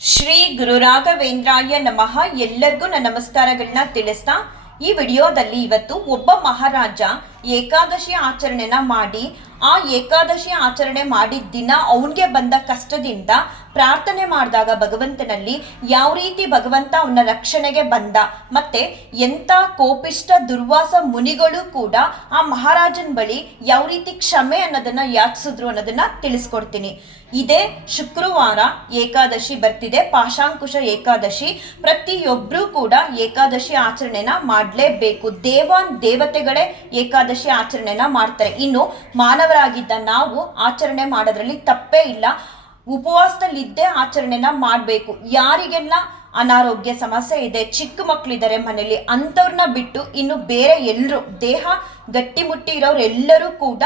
ಶ್ರೀ ಗುರು ರಾಘವೇಂದ್ರಾಯ ನಮಃ. ಎಲ್ಲರಿಗೂ ನನ್ನ ನಮಸ್ಕಾರಗಳನ್ನ ತಿಳಿಸ್ತಾ ಈ ವಿಡಿಯೋದಲ್ಲಿ ಇವತ್ತು ಒಬ್ಬ ಮಹಾರಾಜ ಏಕಾದಶಿ ಆಚರಣೆನ ಮಾಡಿ. ಆ ಏಕಾದಶಿ ಆಚರಣೆ ಮಾಡಿದ ದಿನ ಅವನಿಗೆ ಬಂದ ಕಷ್ಟದಿಂದ ಪ್ರಾರ್ಥನೆ ಮಾಡಿದಾಗ ಭಗವಂತನಲ್ಲಿ ಯಾವ ರೀತಿ ಭಗವಂತ ಅವನ ರಕ್ಷಣೆಗೆ ಬಂದ, ಮತ್ತೆ ಎಂಥ ಕೋಪಿಷ್ಟ ದುರ್ವಾಸ ಮುನಿಗಳು ಕೂಡ ಆ ಮಹಾರಾಜನ ಬಳಿ ಯಾವ ರೀತಿ ಕ್ಷಮೆ ಅನ್ನೋದನ್ನ ಯಾಚಿಸಿದ್ರು ಅನ್ನೋದನ್ನ ತಿಳಿಸ್ಕೊಡ್ತೀನಿ. ಇದೇ ಶುಕ್ರವಾರ ಏಕಾದಶಿ ಬರ್ತಿದೆ, ಪಾಶಾಂಕುಶ ಏಕಾದಶಿ. ಪ್ರತಿಯೊಬ್ಬರೂ ಕೂಡ ಏಕಾದಶಿ ಆಚರಣೆನ ಮಾಡಲೇಬೇಕು. ದೇವಾನ್ ದೇವತೆಗಳೇ ಏಕಾದಶಿ ಆಚರಣೆನ ಮಾಡ್ತಾರೆ. ಇನ್ನು ಮಾನವರಾಗಿದ್ದ ನಾವು ಆಚರಣೆ ಮಾಡೋದ್ರಲ್ಲಿ ತಪ್ಪೇ ಇಲ್ಲ. ಉಪವಾಸದಲ್ಲಿದ್ದೇ ಆಚರಣೆನ ಮಾಡಬೇಕು. ಯಾರಿಗೆಲ್ಲ ಅನಾರೋಗ್ಯ ಸಮಸ್ಯೆ ಇದೆ, ಚಿಕ್ಕ ಮಕ್ಕಳಿದ್ದಾರೆ ಮನೇಲಿ ಅಂಥವ್ರನ್ನ ಬಿಟ್ಟು ಇನ್ನು ಬೇರೆ ಎಲ್ಲರೂ ದೇಹ ಗಟ್ಟಿಮುಟ್ಟಿ ಇರೋರು ಎಲ್ಲರೂ ಕೂಡ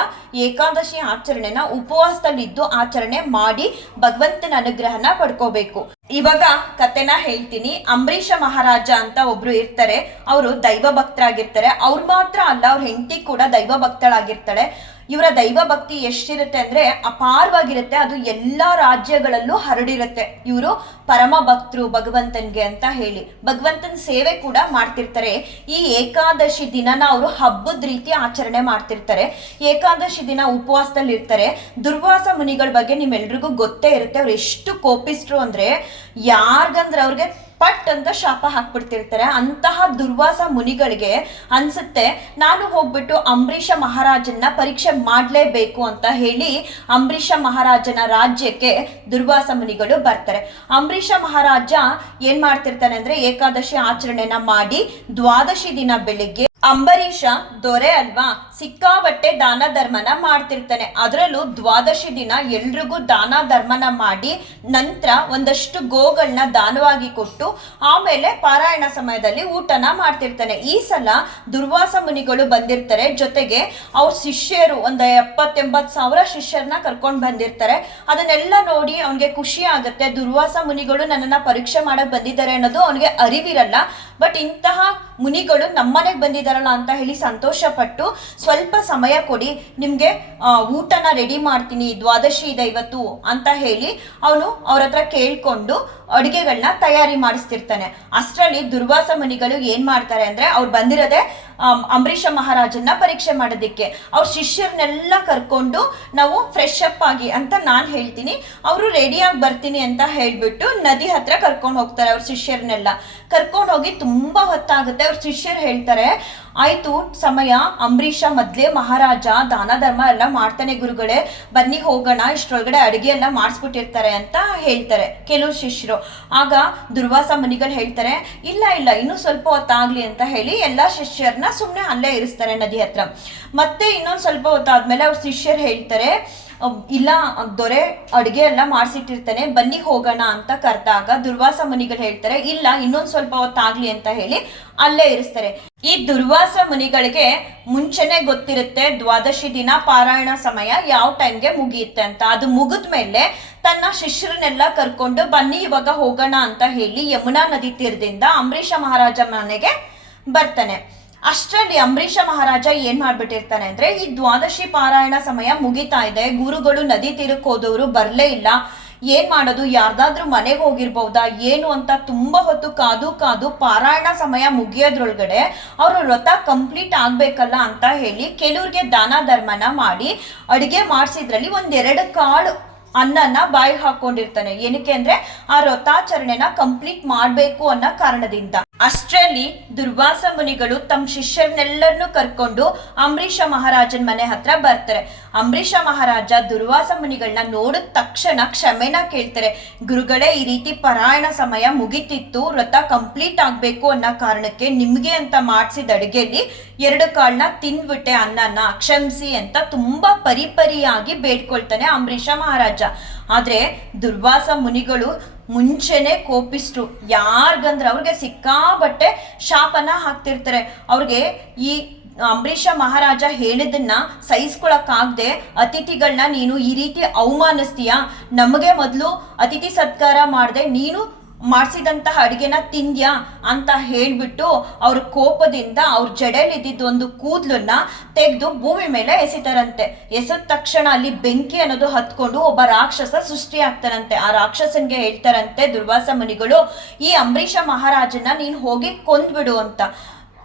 ಏಕಾದಶಿ ಆಚರಣೆನ, ಉಪವಾಸದಲ್ಲಿದ್ದು ಆಚರಣೆ ಮಾಡಿ ಭಗವಂತನ ಅನುಗ್ರಹನ ಪಡ್ಕೋಬೇಕು. ಇವಾಗ ಕತೆನ ಹೇಳ್ತೀನಿ. ಅಂಬರೀಷ ಮಹಾರಾಜ ಅಂತ ಒಬ್ರು ಇರ್ತಾರೆ. ಅವರು ದೈವ ಭಕ್ತರಾಗಿರ್ತಾರೆ ಅವ್ರು ಮಾತ್ರ ಅಲ್ಲ, ಅವ್ರ ಹೆಂಡತಿ ಕೂಡ ದೈವ ಭಕ್ತಳಾಗಿರ್ತಾಳೆ ಇವರ ದೈವ ಭಕ್ತಿ ಎಷ್ಟಿರುತ್ತೆ ಅಂದ್ರೆ ಅಪಾರವಾಗಿರುತ್ತೆ. ಅದು ಎಲ್ಲಾ ರಾಜ್ಯಗಳಲ್ಲೂ ಹರಡಿರುತ್ತೆ. ಇವರು ಪರಮ ಭಕ್ತರು ಭಗವಂತನ್ಗೆ ಅಂತ ಹೇಳಿ. ಭಗವಂತನ ಸೇವೆ ಕೂಡ ಮಾಡ್ತಿರ್ತಾರೆ. ಈ ಏಕಾದಶಿ ದಿನನ ಅವರು ಹಬ್ಬದ ರೀತಿ ಆಚರಣೆ ಮಾಡ್ತಿರ್ತಾರೆ. ಏಕಾದಶಿ ದಿನ ಉಪವಾಸದಲ್ಲಿ ಇರ್ತಾರೆ. ದುರ್ವಾಸ ಮುನಿಗಳ ಬಗ್ಗೆ ನಿಮ್ಮೆಲ್ರಿಗೂ ಗೊತ್ತೇ ಇರುತ್ತೆ. ಅವ್ರು ಎಷ್ಟು ಕೋಪಿಸ್ಟ್ರು ಅಂದ್ರೆ ಯಾರ್ಗಂದ್ರೆ ಅವ್ರಿಗೆ ಪಟ್ ಅಂತ ಶಾಪ ಹಾಕ್ಬಿಡ್ತಿರ್ತಾರೆ. ಅಂತಹ ದುರ್ವಾಸ ಮುನಿಗಳಿಗೆ ಅನ್ಸುತ್ತೆ, ನಾನು ಹೋಗ್ಬಿಟ್ಟು ಅಂಬರೀಷ ಮಹಾರಾಜನ್ನ ಪರೀಕ್ಷೆ ಮಾಡಲೇಬೇಕು ಅಂತ ಹೇಳಿ ಅಂಬರೀಷ ಮಹಾರಾಜನ ರಾಜ್ಯಕ್ಕೆ ದುರ್ವಾಸ ಮುನಿಗಳು ಬರ್ತಾರೆ. ಅಂಬರೀಷ ಮಹಾರಾಜ ಏನ್ ಮಾಡ್ತಿರ್ತಾನೆ ಅಂದ್ರೆ ಏಕಾದಶಿ ಆಚರಣೆನ ಮಾಡಿ ದ್ವಾದಶಿ ದಿನ ಬೆಳಿಗ್ಗೆ ಅಂಬರೀಷ ದೊರೆ ಅಲ್ವಾ? ಸಿಕ್ಕಾಬಟ್ಟೆ ದಾನ ಧರ್ಮನ ಮಾಡ್ತಿರ್ತಾನೆ. ಅದರಲ್ಲೂ ದ್ವಾದಶಿ ದಿನ ಎಲ್ರಿಗೂ ದಾನ ಧರ್ಮನ ಮಾಡಿ ನಂತರ ಒಂದಷ್ಟು ಗೋಗಳನ್ನ ದಾನವಾಗಿ ಕೊಟ್ಟು ಆಮೇಲೆ ಪಾರಾಯಣ ಸಮಯದಲ್ಲಿ ಊಟನ ಮಾಡ್ತಿರ್ತಾನೆ. ಈ ಸಲ ದುರ್ವಾಸ ಮುನಿಗಳು ಬಂದಿರ್ತಾರೆ. ಜೊತೆಗೆ ಅವ್ರ ಶಿಷ್ಯರು ಒಂದು ಎಪ್ಪತ್ತೆಂಬತ್ತು ಸಾವಿರ ಶಿಷ್ಯರನ್ನ ಕರ್ಕೊಂಡು ಬಂದಿರ್ತಾರೆ. ಅದನ್ನೆಲ್ಲ ನೋಡಿ ಅವನಿಗೆ ಖುಷಿ ಆಗುತ್ತೆ. ದುರ್ವಾಸ ಮುನಿಗಳು ನನ್ನನ್ನ ಪರೀಕ್ಷೆ ಮಾಡಕ್ಕೆ ಬಂದಿದ್ದಾರೆ ಅನ್ನೋದು ಅವನಿಗೆ ಅರಿವಿರಲ್ಲ. ಬಟ್ ಇಂತಹ ಮುನಿಗಳು ನಮ್ಮನೆಗೆ ಅಂತ ಹೇಳಿ ಸಂತೋಷ ಪಟ್ಟು ಸ್ವಲ್ಪ ಸಮಯ ಕೊಡಿ. ನಿಮಗೆ ಊಟನ ರೆಡಿ ಮಾಡ್ತೀನಿ. ದ್ವಾದಶಿ ಇದೆ ಇವತ್ತು ಅಂತ ಹೇಳಿ ಅವನು ಅವ್ರ ಹತ್ರ ಕೇಳ್ಕೊಂಡು ಅಡುಗೆಗಳನ್ನ ತಯಾರಿ ಮಾಡಿಸ್ತಿರ್ತಾನೆ. ಅಷ್ಟರಲ್ಲಿ ದುರ್ವಾಸ ಮುನಿಗಳು ಏನ್ ಮಾಡ್ತಾರೆ ಅಂದ್ರೆ ಅವ್ರು ಬಂದಿರೋದೆ ಅಂಬರೀಷ ಮಹಾರಾಜನ್ನ ಪರೀಕ್ಷೆ ಮಾಡೋದಕ್ಕೆ. ಅವ್ರ ಶಿಷ್ಯರನ್ನೆಲ್ಲ ಕರ್ಕೊಂಡು ನಾವು ಫ್ರೆಶ್ ಅಪ್ ಆಗಿ ಅಂತ ನಾನು ಹೇಳ್ತೀನಿ. ಅವರು ರೆಡಿಯಾಗಿ ಬರ್ತೀನಿ ಅಂತ ಹೇಳ್ಬಿಟ್ಟು ನದಿ ಹತ್ರ ಕರ್ಕೊಂಡು ಹೋಗ್ತಾರೆ ಅವ್ರ ಶಿಷ್ಯರನ್ನೆಲ್ಲ ಕರ್ಕೊಂಡು ಹೋಗಿ ತುಂಬಾ ಹೊತ್ತಾಗುತ್ತೆ. ಅವ್ರ ಶಿಷ್ಯರು ಹೇಳ್ತಾರೆ ಆಯ್ತು, ಸಮಯ, ಅಂಬರೀಷ, ಮೊದ್ಲೇ, ಮಹಾರಾಜ ದಾನ ಧರ್ಮ ಎಲ್ಲ ಮಾಡ್ತಾನೆ ಗುರುಗಳೇ. ಬನ್ನಿ ಹೋಗೋಣ, ಇಷ್ಟರೊಳಗಡೆ ಅಡುಗೆ ಎಲ್ಲ ಮಾಡಿಸ್ಬಿಟ್ಟಿರ್ತಾರೆ ಅಂತ ಹೇಳ್ತಾರೆ ಕೆಲವು ಶಿಷ್ಯರು. ಆಗ ದುರ್ವಾಸ ಮುನಿಗಳು ಹೇಳ್ತಾರೆ, ಇಲ್ಲ ಇಲ್ಲ, ಇನ್ನೂ ಸ್ವಲ್ಪ ಹೊತ್ತಾಗ್ಲಿ ಅಂತ ಹೇಳಿ ಎಲ್ಲಾ ಶಿಷ್ಯರನ್ನ ಸುಮ್ಮನೆ ಅಲ್ಲೇ ಇರಿಸ್ತಾರೆ ನದಿ ಹತ್ರ. ಮತ್ತೆ ಇನ್ನೊಂದು ಸ್ವಲ್ಪ ಹೊತ್ತಾದ್ಮೇಲೆ ಅವ್ರ ಶಿಷ್ಯರು ಹೇಳ್ತಾರೆ ಇಲ್ಲ ದೊರೆ ಅಡುಗೆ ಎಲ್ಲ ಮಾಡಿಸಿಟ್ಟಿರ್ತಾನೆ, ಬನ್ನಿ ಹೋಗೋಣ ಅಂತ ಕರೆದಾಗ ದುರ್ವಾಸ ಮುನಿಗಳು ಹೇಳ್ತಾರೆ, ಇಲ್ಲ, ಇನ್ನೊಂದು ಸ್ವಲ್ಪ ಹೊತ್ತಾಗ್ಲಿ ಅಂತ ಹೇಳಿ ಅಲ್ಲೇ ಇರಿಸ್ತಾರೆ. ಈ ದುರ್ವಾಸ ಮುನಿಗಳಿಗೆ ಮುಂಚೆನೆ ಗೊತ್ತಿರುತ್ತೆ, ದ್ವಾದಶಿ ದಿನ ಪಾರಾಯಣ ಸಮಯ ಯಾವ ಟೈಮ್ಗೆ ಮುಗಿಯುತ್ತೆ ಅಂತ. ಅದು ಮುಗಿದ ಮೇಲೆ ತನ್ನ ಶಿಷ್ಯರನ್ನೆಲ್ಲ ಕರ್ಕೊಂಡು ಬನ್ನಿ ಇವಾಗ ಹೋಗೋಣ ಅಂತ ಹೇಳಿ ಯಮುನಾ ನದಿ ತೀರದಿಂದ ಅಂಬರೀಷ ಮಹಾರಾಜ ಮನೆಗೆ ಬರ್ತಾನೆ. ಅಷ್ಟರಲ್ಲಿ ಅಂಬರೀಷ ಮಹಾರಾಜ ಏನ್ ಮಾಡ್ಬಿಟ್ಟಿರ್ತಾನೆ ಅಂದ್ರೆ, ಈ ದ್ವಾದಶಿ ಪಾರಾಯಣ ಸಮಯ ಮುಗಿತಾ ಇದೆ, ಗುರುಗಳು ನದಿ ತೀರಕ್ಕೆ ಹೋದವರು ಬರ್ಲೇ ಇಲ್ಲ, ಏನ್ ಮಾಡೋದು, ಯಾರ್ದಾದ್ರೂ ಮನೆಗೆ ಹೋಗಿರ್ಬಹುದಾ ಏನು ಅಂತ ತುಂಬಾ ಹೊತ್ತು ಕಾದು ಕಾದು ಪಾರಾಯಣ ಸಮಯ ಮುಗಿಯೋದ್ರೊಳಗಡೆ ಅವರು ವ್ರತ ಕಂಪ್ಲೀಟ್ ಆಗ್ಬೇಕಲ್ಲ ಅಂತ ಹೇಳಿ ಕೆಲವ್ರಿಗೆ ದಾನ ಧರ್ಮನ ಮಾಡಿ ಅಡಿಗೆ ಮಾಡಿಸಿದ್ರಲ್ಲಿ ಒಂದೆರಡು ಕಾಳು ಅನ್ನನ ಬಾಯಿ ಹಾಕೊಂಡಿರ್ತಾನೆ ಏನಕ್ಕೆ ಅಂದ್ರೆ, ಆ ವ್ರತಾಚರಣೆನ ಕಂಪ್ಲೀಟ್ ಮಾಡಬೇಕು ಅನ್ನೋ ಕಾರಣದಿಂದ. ಅಷ್ಟರಲ್ಲಿ ದುರ್ವಾಸ ಮುನಿಗಳು ತಮ್ಮ ಶಿಷ್ಯರನ್ನೆಲ್ಲರನ್ನೂ ಕರ್ಕೊಂಡು ಅಂಬರೀಷ ಮಹಾರಾಜನ ಮನೆ ಹತ್ರ ಬರ್ತಾರೆ. ಅಂಬರೀಷ ಮಹಾರಾಜ ದುರ್ವಾಸ ಮುನಿಗಳನ್ನ ನೋಡಿದ ತಕ್ಷಣ ಕ್ಷಮೆನ ಕೇಳ್ತಾರೆ. ಗುರುಗಳೇ, ಈ ರೀತಿ ಪರಾಯಣ ಸಮಯ ಮುಗಿತಿತ್ತು, ವ್ರತ ಕಂಪ್ಲೀಟ್ ಆಗಬೇಕು ಅನ್ನೋ ಕಾರಣಕ್ಕೆ ನಿಮಗೆ ಅಂತ ಮಾಡಿಸಿದ ಅಡುಗೆಯಲ್ಲಿ ಎರಡು ಕಾಳನ್ನ ತಿಂದ್ಬಿಟ್ಟೆ ಅನ್ನನ ಕ್ಷಮಿಸಿ ಅಂತ ತುಂಬಾ ಪರಿಪರಿಯಾಗಿ ಬೇಡ್ಕೊಳ್ತಾನೆ ಅಂಬರೀಷ ಮಹಾರಾಜ. ಆದ್ರೆ ದುರ್ವಾಸ ಮುನಿಗಳು ಮುಂಚೆನೆ ಕೋಪಿಸ್ಟ್ರು ಯಾರ್ಗಂದ್ರೆ ಅವ್ರಿಗೆ ಸಿಕ್ಕಾಬಟ್ಟೆ ಶಾಪನ ಹಾಕ್ತಿರ್ತಾರೆ. ಅವ್ರಿಗೆ ಈ ಅಂಬರೀಷ ಮಹಾರಾಜ ಹೇಳಿದ್ದನ್ನ ಸಹಿಸ್ಕೊಳಕ್ಕಾಗ್ದೆ ಅತಿಥಿಗಳನ್ನ ನೀನು ಈ ರೀತಿ ಅವಮಾನಿಸ್ತೀಯ? ನಮಗೆ ಮೊದಲು ಅತಿಥಿ ಸತ್ಕಾರ ಮಾಡದೆ ನೀನು ಮಾಡಿಸಿದಂತಹ ಅಡುಗೆನ ತಿಂದ್ಯಾ ಅಂತ ಹೇಳಿಬಿಟ್ಟು ಅವ್ರ ಕೋಪದಿಂದ ಅವ್ರ ಜಡೆಯಲ್ಲಿ ಇದ್ದಿದ್ದ ಒಂದು ಕೂದಲನ್ನ ತೆಗೆದು ಭೂಮಿ ಮೇಲೆ ಎಸಿತಾರಂತೆ. ಎಸೆದ ತಕ್ಷಣ ಅಲ್ಲಿ ಬೆಂಕಿ ಅನ್ನೋದು ಹತ್ಕೊಂಡು ಒಬ್ಬ ರಾಕ್ಷಸ ಸೃಷ್ಟಿ ಆಗ್ತಾರಂತೆ. ಆ ರಾಕ್ಷಸನ್ಗೆ ಹೇಳ್ತಾರಂತೆ ದುರ್ವಾಸ ಮುನಿಗಳು, ಈ ಅಂಬರೀಷ ಮಹಾರಾಜನ ನೀನು ಹೋಗಿ ಕೊಂದ್ಬಿಡು ಅಂತ.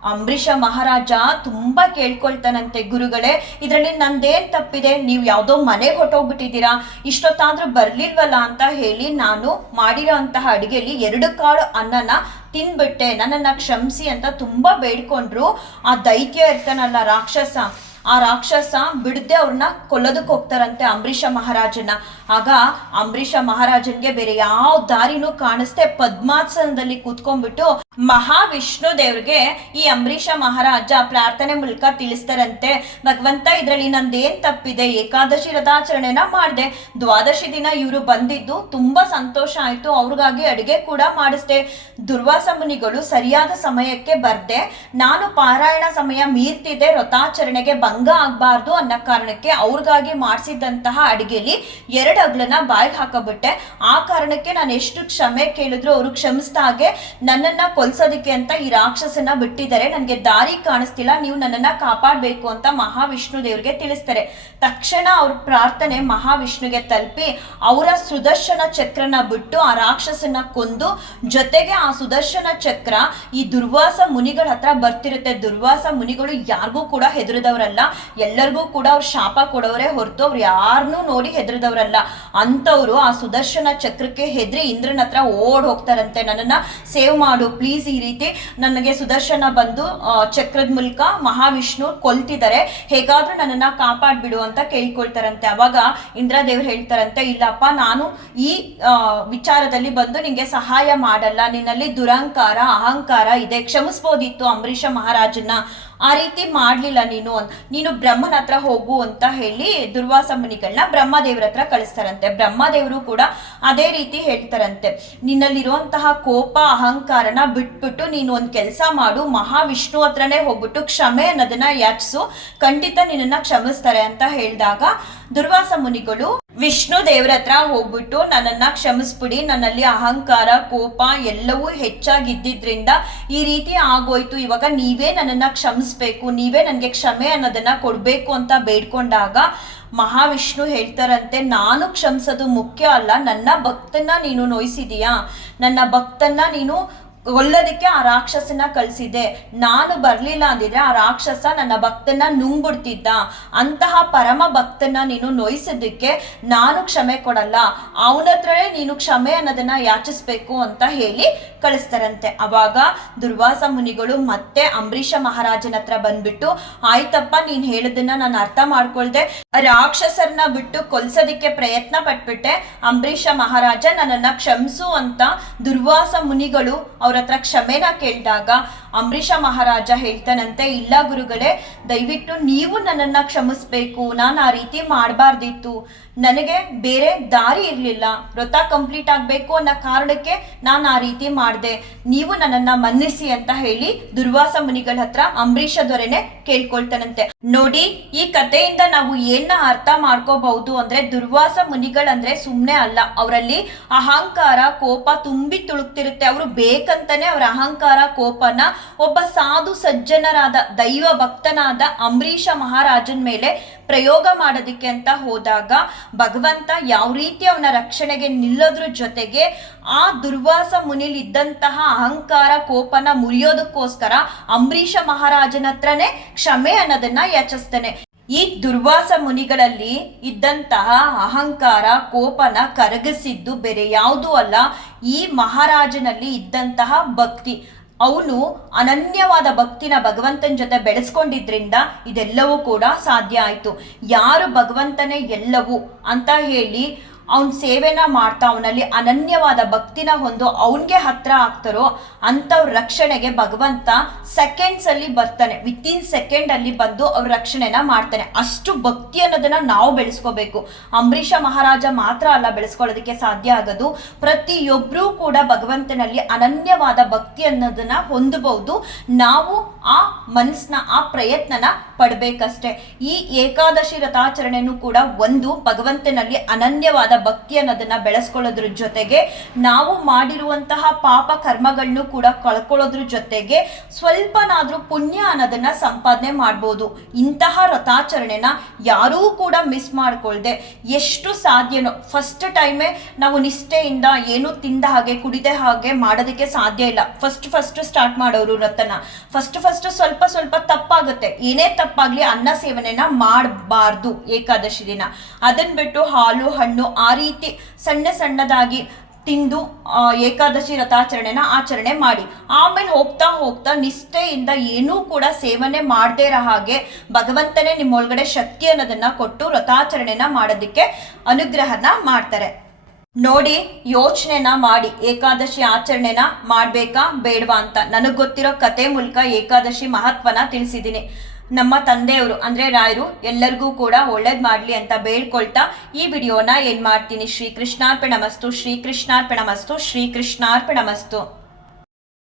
ಅಂಬರೀಷ ಮಹಾರಾಜ ತುಂಬಾ ಕೇಳ್ಕೊಳ್ತಾನಂತೆ ಗುರುಗಳೇ. ಇದರಲ್ಲಿ ನಂದೇನ್ ತಪ್ಪಿದೆ? ನೀವು ಯಾವುದೋ ಮನೆಗೆ ಹೊಟ್ಟೋಗ್ಬಿಟ್ಟಿದ್ದೀರಾ ಇಷ್ಟೊತ್ತಾದ್ರೂ ಬರಲಿಲ್ವಲ್ಲ ಅಂತ ಹೇಳಿ ನಾನು ಮಾಡಿರೋ ಅಂತಹ ಅಡುಗೆಯಲ್ಲಿ ಎರಡು ಕಾಳು ಅನ್ನನ ತಿನ್ಬಿಟ್ಟೆ. ನನ್ನನ್ನ ಕ್ಷಮಿಸಿ ಅಂತ ತುಂಬಾ ಬೇಡ್ಕೊಂಡ್ರು. ಆ ದೈತ್ಯ ಇರ್ತಾನಲ್ಲ ರಾಕ್ಷಸ ಆ ರಾಕ್ಷಸ ಬಿಡದೆ ಅವ್ರನ್ನ ಕೊಲ್ಲೋದಕ್ಕೆ ಹೋಗ್ತಾರಂತೆ ಅಂಬರೀಷ ಮಹಾರಾಜನ್ನ. ಆಗ ಅಂಬರೀಷ ಮಹಾರಾಜನ್ಗೆ ಬೇರೆ ಯಾವ ದಾರಿನೂ ಕಾಣಿಸ್ದೆ ಪದ್ಮಾಸನದಲ್ಲಿ ಕೂತ್ಕೊಂಡ್ಬಿಟ್ಟು ಮಹಾವಿಷ್ಣು ದೇವ್ರಿಗೆ ಈ ಅಂಬರೀಷ ಮಹಾರಾಜ ಪ್ರಾರ್ಥನೆ ಮೂಲಕ ತಿಳಿಸ್ತಾರಂತೆ. ಭಗವಂತ, ಇದರಲ್ಲಿ ನಂದೇನ್ ತಪ್ಪಿದೆ? ಏಕಾದಶಿ ರಥಾಚರಣೆನ ಮಾಡಿದೆ. ದ್ವಾದಶಿ ದಿನ ಇವರು ಬಂದಿದ್ದು ತುಂಬಾ ಸಂತೋಷ ಆಯ್ತು. ಅವ್ರಿಗಾಗಿ ಅಡಿಗೆ ಕೂಡ ಮಾಡಿಸ್ದೆ. ದುರ್ವಾಸ ಮುನಿಗಳು ಸರಿಯಾದ ಸಮಯಕ್ಕೆ ಬರ್ದೆ. ನಾನು ಪಾರಾಯಣ ಸಮಯ ಮೀರ್ತಿದ್ದೆ ವ್ರತಾಚರಣೆಗೆ ಭಂಗ ಆಗಬಾರ್ದು ಅನ್ನೋ ಕಾರಣಕ್ಕೆ ಅವ್ರಿಗಾಗಿ ಮಾಡಿಸಿದಂತಹ ಅಡುಗೆಲಿ ಎರಡು ಅಗ್ಲನ್ನ ಬಾಯಿಗೆ ಹಾಕೋಬಿಟ್ಟೆ. ಆ ಕಾರಣಕ್ಕೆ ನಾನು ಎಷ್ಟು ಕ್ಷಮೆ ಕೇಳಿದ್ರು ಅವರು ಕ್ಷಮಿಸ್ದ ಹಾಗೆ ನನ್ನನ್ನ ಕೊಲ್ಸೋದಕ್ಕೆ ಅಂತ ಈ ರಾಕ್ಷಸನ ಬಿಟ್ಟಿದ್ದಾರೆ. ನನಗೆ ದಾರಿ ಕಾಣಿಸ್ತಿಲ್ಲ, ನೀವು ನನ್ನನ್ನ ಕಾಪಾಡಬೇಕು ಅಂತ ಮಹಾವಿಷ್ಣು ದೇವ್ರಿಗೆ ತಿಳಿಸ್ತಾರೆ. ತಕ್ಷಣ ಅವ್ರ ಪ್ರಾರ್ಥನೆ ಮಹಾವಿಷ್ಣುಗೆ ತಲುಪಿ ಅವರ ಸುದರ್ಶನ ಚಕ್ರನ ಬಿಟ್ಟು ಆ ರಾಕ್ಷಸನ ಕೊಂದು ಜೊತೆಗೆ ಆ ಸುದರ್ಶನ ಚಕ್ರ ಈ ದುರ್ವಾಸ ಮುನಿಗಳ ಹತ್ರ ಬರ್ತಿರುತ್ತೆ. ದುರ್ವಾಸ ಮುನಿಗಳು ಯಾರಿಗೂ ಕೂಡ ಹೆದರಿದವರಲ್ಲ. ಎಲ್ಲರಿಗೂ ಕೂಡ ಅವ್ರು ಶಾಪ ಕೊಡೋರೇ ಹೊರತು ಅವ್ರು ಯಾರನ್ನೂ ನೋಡಿ ಹೆದರಿದವರಲ್ಲ. ಅಂಥವ್ರು ಆ ಸುದರ್ಶನ ಚಕ್ರಕ್ಕೆ ಹೆದರಿ ಇಂದ್ರನ ಹತ್ರ ಓಡ್ ಹೋಗ್ತಾರಂತೆ. ನನ್ನನ್ನ ಸೇವ್ ಮಾಡು ಪ್ಲೀಸ್ ಈ ರೀತಿ ನನಗೆ ಸುದರ್ಶನ ಬಂದು ಚಕ್ರದ ಮೂಲಕ ಮಹಾವಿಷ್ಣು ಕೊಲ್ತಿದ್ದಾರೆ ಹೇಗಾದ್ರೂ ನನ್ನನ್ನ ಕಾಪಾಡ್ಬಿಡು ಅಂತ ಕೇಳ್ಕೊಳ್ತಾರಂತೆ. ಅವಾಗ ಇಂದ್ರದೇವ್ರು ಹೇಳ್ತಾರಂತೆ, ಇಲ್ಲಪ್ಪ, ನಾನು ಈ ವಿಚಾರದಲ್ಲಿ ಬಂದು ನಿಮಗೆ ಸಹಾಯ ಮಾಡಲ್ಲ. ನಿನ್ನಲ್ಲಿ ದುರಂಕಾರ, ಅಹಂಕಾರ ಇದೆ. ಕ್ಷಮಿಸ್ಬೋದಿತ್ತು ಅಂಬರೀಷ ಮಹಾರಾಜನ್ನ. ಆ ರೀತಿ ಮಾಡ್ಲಿಲ್ಲ ನೀನು ನೀನು ಬ್ರಹ್ಮನ ಹತ್ರ ಹೋಗು ಅಂತ ಹೇಳಿ ದುರ್ವಾಸ ಮುನಿಗಳನ್ನ ಬ್ರಹ್ಮದೇವ್ರ ಹತ್ರ ಕಳಿಸ್ತಾರಂತೆ. ಬ್ರಹ್ಮದೇವರು ಕೂಡ ಅದೇ ರೀತಿ ಹೇಳ್ತಾರಂತೆ. ನಿನ್ನಲ್ಲಿರುವಂತಹ ಕೋಪ, ಅಹಂಕಾರನ ಬಿಟ್ಬಿಟ್ಟು ನೀನು ಒಂದು ಕೆಲಸ ಮಾಡು, ಮಹಾವಿಷ್ಣು ಹತ್ರನೇ ಹೋಗ್ಬಿಟ್ಟು ಕ್ಷಮೆ ಅನ್ನೋದನ್ನ ಯಾಚಿಸು. ಖಂಡಿತ ನಿನ್ನನ್ನು ಕ್ಷಮಿಸ್ತಾರೆ ಅಂತ ಹೇಳಿದಾಗ ದುರ್ವಾಸ ಮುನಿಗಳು ವಿಷ್ಣು ದೇವ್ರ ಹತ್ರ ಹೋಗ್ಬಿಟ್ಟು ನನ್ನನ್ನ ಕ್ಷಮಿಸ್ಬಿಡಿ, ನನ್ನಲ್ಲಿ ಅಹಂಕಾರ, ಕೋಪ ಎಲ್ಲವೂ ಹೆಚ್ಚಾಗಿದ್ದಿದ್ರಿಂದ ಈ ರೀತಿ ಆಗೋಯ್ತು. ಇವಾಗ ನೀವೇ ನನ್ನನ್ನ ಕ್ಷಮಿಸ್ಬೇಕು, ನೀವೇ ನನಗೆ ಕ್ಷಮೆ ಅನ್ನೋದನ್ನ ಕೊಡ್ಬೇಕು ಅಂತ ಬೇಡ್ಕೊಂಡಾಗ ಮಹಾವಿಷ್ಣು ಹೇಳ್ತಾರಂತೆ, ನಾನು ಕ್ಷಮಿಸೋದು ಮುಖ್ಯ ಅಲ್ಲ, ನನ್ನ ಭಕ್ತನ್ನ ನೀನು ನೋಯಿಸಿದೀಯಾ? ನನ್ನ ಭಕ್ತನ್ನ ನೀನು ಕೊಲ್ಲೋದಕ್ಕೆ ಆ ರಾಕ್ಷಸನ ಕಳಿಸಿದೆ. ನಾನು ಬರಲಿಲ್ಲ ಅಂದಿದ್ರೆ ಆ ರಾಕ್ಷಸ ನನ್ನ ಭಕ್ತನ ನುಂಗ್ಬಿಡ್ತಿದ್ದ. ಅಂತಹ ಪರಮ ಭಕ್ತನ ನೀನು ನೋಯಿಸೋದಕ್ಕೆ ನಾನು ಕ್ಷಮೆ ಕೊಡಲ್ಲ. ಅವನ ಹತ್ರನೇ ನೀನು ಕ್ಷಮೆ ಅನ್ನೋದನ್ನ ಯಾಚಿಸ್ಬೇಕು ಅಂತ ಹೇಳಿ ಕಳಿಸ್ತಾರಂತೆ. ಅವಾಗ ದುರ್ವಾಸ ಮುನಿಗಳು ಮತ್ತೆ ಅಂಬರೀಷ ಮಹಾರಾಜನ ಹತ್ರ ಬಂದ್ಬಿಟ್ಟು, ಆಯ್ತಪ್ಪ, ನೀನ್ ಹೇಳೋದನ್ನ ನಾನು ಅರ್ಥ ಮಾಡ್ಕೊಳ್ದೆ. ರಾಕ್ಷಸರನ್ನ ಬಿಟ್ಟು ಕೊಲ್ಸೋದಿಕ್ಕೆ ಪ್ರಯತ್ನ ಪಟ್ಬಿಟ್ಟೆ. ಅಂಬರೀಷ ಮಹಾರಾಜ, ನನ್ನನ್ನ ಕ್ಷಮಿಸು ಅಂತ ದುರ್ವಾಸ ಮುನಿಗಳು ಅವ್ರ ಹತ್ರ ಕ್ಷಮೆನ ಕೇಳಿದಾಗ ಅಂಬರೀಷ ಮಹಾರಾಜ ಹೇಳ್ತಾನಂತೆ, ಇಲ್ಲ ಗುರುಗಳೇ, ದಯವಿಟ್ಟು ನೀವು ನನ್ನನ್ನ ಕ್ಷಮಿಸ್ಬೇಕು, ನಾನು ಆ ರೀತಿ ಮಾಡಬಾರ್ದಿತ್ತು. ನನಗೆ ಬೇರೆ ದಾರಿ ಇರಲಿಲ್ಲ. ವ್ರತ ಕಂಪ್ಲೀಟ್ ಆಗಬೇಕು ಅನ್ನೋ ಕಾರಣಕ್ಕೆ ನಾನು ಆ ರೀತಿ ಮಾಡಿದೆ. ನೀವು ನನ್ನನ್ನ ಮನ್ನಿಸಿ ಅಂತ ಹೇಳಿ ದುರ್ವಾಸ ಮುನಿಗಳ ಹತ್ರ ಅಂಬರೀಷ ದೊರೆನೆ ಕೇಳ್ಕೊಳ್ತಾನಂತೆ. ನೋಡಿ, ಈ ಕಥೆಯಿಂದ ನಾವು ಏನ ಅರ್ಥ ಮಾಡ್ಕೋಬಹುದು ಅಂದ್ರೆ ದುರ್ವಾಸ ಮುನಿಗಳಂದ್ರೆ ಸುಮ್ಮನೆ ಅಲ್ಲ. ಅವರಲ್ಲಿ ಅಹಂಕಾರ, ಕೋಪ ತುಂಬಿ ತುಳುಕ್ತಿರುತ್ತೆ. ಅವರು ಬೇಕಂತಾನೆ ಅವರ ಅಹಂಕಾರ, ಕೋಪನ ಒಬ್ಬ ಸಾಧು ಸಜ್ಜನರಾದ ದೈವ ಭಕ್ತನಾದ ಅಂಬರೀಷ ಮಹಾರಾಜನ್ ಮೇಲೆ ಪ್ರಯೋಗ ಮಾಡೋದಕ್ಕೆ ಅಂತ ಹೋದಾಗ ಭಗವಂತ ಯಾವ ರೀತಿ ಅವನ ರಕ್ಷಣೆಗೆ ನಿಲ್ಲೋದ್ರ ಜೊತೆಗೆ ಆ ದುರ್ವಾಸ ಮುನಿಲಿದ್ದಂತಹ ಅಹಂಕಾರ, ಕೋಪನ ಮುರಿಯೋದಕ್ಕೋಸ್ಕರ ಅಂಬರೀಷ ಮಹಾರಾಜನ ಹತ್ರನೇ ಕ್ಷಮೆ ಅನ್ನೋದನ್ನ ಯಾಚಿಸ್ತಾನೆ. ಈ ದುರ್ವಾಸ ಮುನಿಗಳಲ್ಲಿ ಇದ್ದಂತಹ ಅಹಂಕಾರ, ಕೋಪನ ಕರಗಿಸಿದ್ದು ಬೇರೆ ಯಾವುದೂ ಅಲ್ಲ. ಈ ಮಹಾರಾಜನಲ್ಲಿ ಇದ್ದಂತಹ ಭಕ್ತಿ. ಅವನು ಅನನ್ಯವಾದ ಭಕ್ತಿನ ಭಗವಂತನ ಜೊತೆ ಬೆಳೆಸ್ಕೊಂಡಿದ್ರಿಂದ ಇದೆಲ್ಲವೂ ಕೂಡ ಸಾಧ್ಯ ಆಯಿತು. ಯಾರು ಭಗವಂತನೇ ಎಲ್ಲವೂ ಅಂತ ಹೇಳಿ ಅವನ ಸೇವೆನ ಮಾಡ್ತಾ ಅವನಲ್ಲಿ ಅನನ್ಯವಾದ ಭಕ್ತಿನ ಹೊಂದು ಅವನಿಗೆ ಹತ್ರ ಆಗ್ತಾರೋ ಅಂಥವ್ರ ರಕ್ಷಣೆಗೆ ಭಗವಂತ ಸೆಕೆಂಡ್ಸ್ ಅಲ್ಲಿ ಬರ್ತಾನೆ. ಇನ್ ಸೆಕೆಂಡ್ ಅಲ್ಲಿ ಬಂದು ಅವ್ರ ರಕ್ಷಣೆನ ಮಾಡ್ತಾನೆ. ಅಷ್ಟು ಭಕ್ತಿ ಅನ್ನೋದನ್ನ ನಾವು ಬೆಳೆಸ್ಕೋಬೇಕು. ಅಂಬರೀಷ ಮಹಾರಾಜ ಮಾತ್ರ ಅಲ್ಲ ಬೆಳೆಸ್ಕೊಳ್ಳೋದಕ್ಕೆ ಸಾಧ್ಯ ಆಗೋದು. ಪ್ರತಿಯೊಬ್ಬರೂ ಕೂಡ ಭಗವಂತನಲ್ಲಿ ಅನನ್ಯವಾದ ಭಕ್ತಿ ಅನ್ನೋದನ್ನ ಹೊಂದಬಹುದು. ನಾವು ಆ ಮನಸ್ಸನ್ನ ಆ ಪ್ರಯತ್ನನ ಪಡ್ಬೇಕಷ್ಟೇ. ಈ ಏಕಾದಶಿ ವ್ರತಾಚರಣೆನೂ ಕೂಡ ಒಂದು ಭಗವಂತನಲ್ಲಿ ಅನನ್ಯವಾದ ಭಕ್ತಿ ಅನ್ನೋದನ್ನ ಬೆಳೆಸ್ಕೊಳ್ಳೋದ್ರ ಜೊತೆಗೆ ನಾವು ಮಾಡಿರುವಂತಹ ಪಾಪ ಕರ್ಮಗಳನ್ನು ಕೂಡ ಕಳ್ಕೊಳ್ಳೋದ್ರ ಜೊತೆಗೆ ಸ್ವಲ್ಪನಾದ್ರೂ ಪುಣ್ಯ ಅನ್ನೋದನ್ನ ಸಂಪಾದನೆ ಮಾಡ್ಬೋದು. ಇಂತಹ ರಥಾಚರಣೆನ ಯಾರೂ ಕೂಡ ಮಿಸ್ ಮಾಡ್ಕೊಳ್ದೆ. ಎಷ್ಟು ಸಾಧ್ಯನೋ ಫಸ್ಟ್ ಟೈಮೇ ನಾವು ನಿಷ್ಠೆಯಿಂದ ಏನು ತಿಂದ ಹಾಗೆ ಕುಡಿದ ಹಾಗೆ ಮಾಡೋದಕ್ಕೆ ಸಾಧ್ಯ ಇಲ್ಲ. ಫಸ್ಟ್ ಫಸ್ಟ್ ಸ್ಟಾರ್ಟ್ ಮಾಡೋರು ರಥನ. ಫಸ್ಟ್ ಫಸ್ಟ್ ಸ್ವಲ್ಪ ಸ್ವಲ್ಪ ತಪ್ಪಾಗುತ್ತೆ. ಏನೇ ತಪ್ಪಾಗ್ಲಿ ಅನ್ನ ಸೇವನೆನ ಮಾಡಬಾರ್ದು ಏಕಾದಶಿ ದಿನ. ಅದನ್ನ ಬಿಟ್ಟು ಹಾಲು, ಹಣ್ಣು ರೀತಿ ಸಣ್ಣ ಸಣ್ಣದಾಗಿ ತಿಂದು ಏಕಾದಶಿ ರಥಾಚರಣೆನ ಆಚರಣೆ ಮಾಡಿ. ಆಮೇಲೆ ಹೋಗ್ತಾ ಹೋಗ್ತಾ ನಿಷ್ಠೆಯಿಂದ ಏನೂ ಕೂಡ ಸೇವನೆ ಮಾಡದೇ ಇರೋ ಹಾಗೆ ಭಗವಂತನೇ ನಿಮ್ಮೊಳಗಡೆ ಶಕ್ತಿ ಅನ್ನೋದನ್ನ ಕೊಟ್ಟು ರಥಾಚರಣೆನ ಮಾಡೋದಕ್ಕೆ ಅನುಗ್ರಹನ ಮಾಡ್ತಾರೆ. ನೋಡಿ, ಯೋಚನೆನ ಮಾಡಿ, ಏಕಾದಶಿ ಆಚರಣೆನ ಮಾಡಬೇಕಾ, ಬೇಡವಾ ಅಂತ. ನನಗೆ ಗೊತ್ತಿರೋ ಕತೆ ಮೂಲಕ ಏಕಾದಶಿ ಮಹತ್ವನ ತಿಳಿಸಿದ್ದೀನಿ. ನಮ್ಮ ತಂದೆಯವರು, ಅಂದರೆ ರಾಯರು, ಎಲ್ಲರಿಗೂ ಕೂಡ ಒಳ್ಳೇದು ಮಾಡಲಿ ಅಂತ ಬೇಡ್ಕೊಳ್ತಾ ಈ ವಿಡಿಯೋನ ಏನು ಮಾಡ್ತೀನಿ? ಶ್ರೀ ಕೃಷ್ಣಾರ್ಪಣ ಮಸ್ತು ಶ್ರೀ ಕೃಷ್ಣಾರ್ಪಣ ಮಸ್ತು ಶ್ರೀ ಕೃಷ್ಣಾರ್ಪಣ ಮಸ್ತು